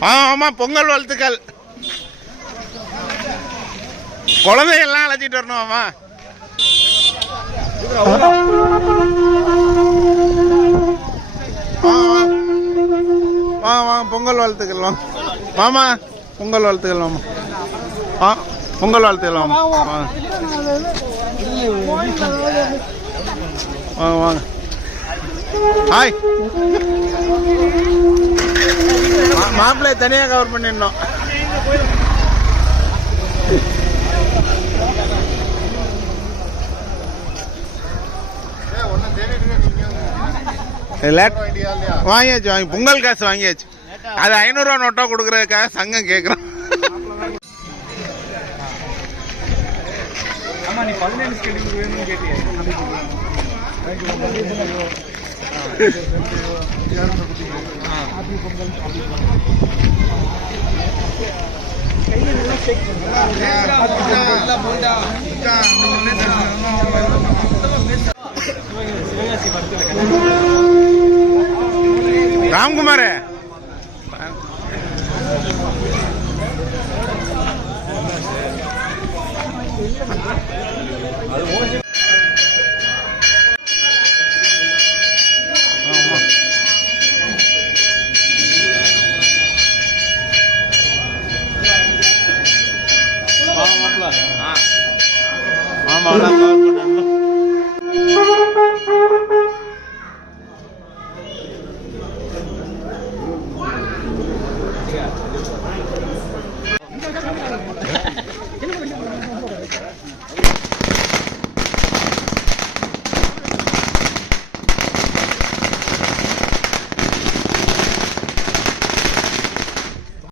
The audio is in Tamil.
ஆ ஆமா பொங்கல் வாழ்த்துக்கள். குழந்தைகள்லாம் அழைச்சிட்டு வரணும் ஆமா வா, வா. பொங்கல் வாழ்த்துக்கள் வாங்க மாமா பொங்கல் வாழ்த்துக்கள் மாமா ஆ பொங்கல் வாழ்த்துக்கள் மாமா வாங்க வாங்க. ஹாய். மாப்பிள்ளை தனியாக கவர் பண்ணிடணும். லேட். வாங்கியாச்சு வாங்கி பொங்கல் காசு வாங்கியாச்சு. அது ஐநூறுரூவா நோட்டா கொடுக்குறதுக்காக சங்கம் கேட்குறோம் ஆமா happy Pongal schedule lah. Ah. Maulana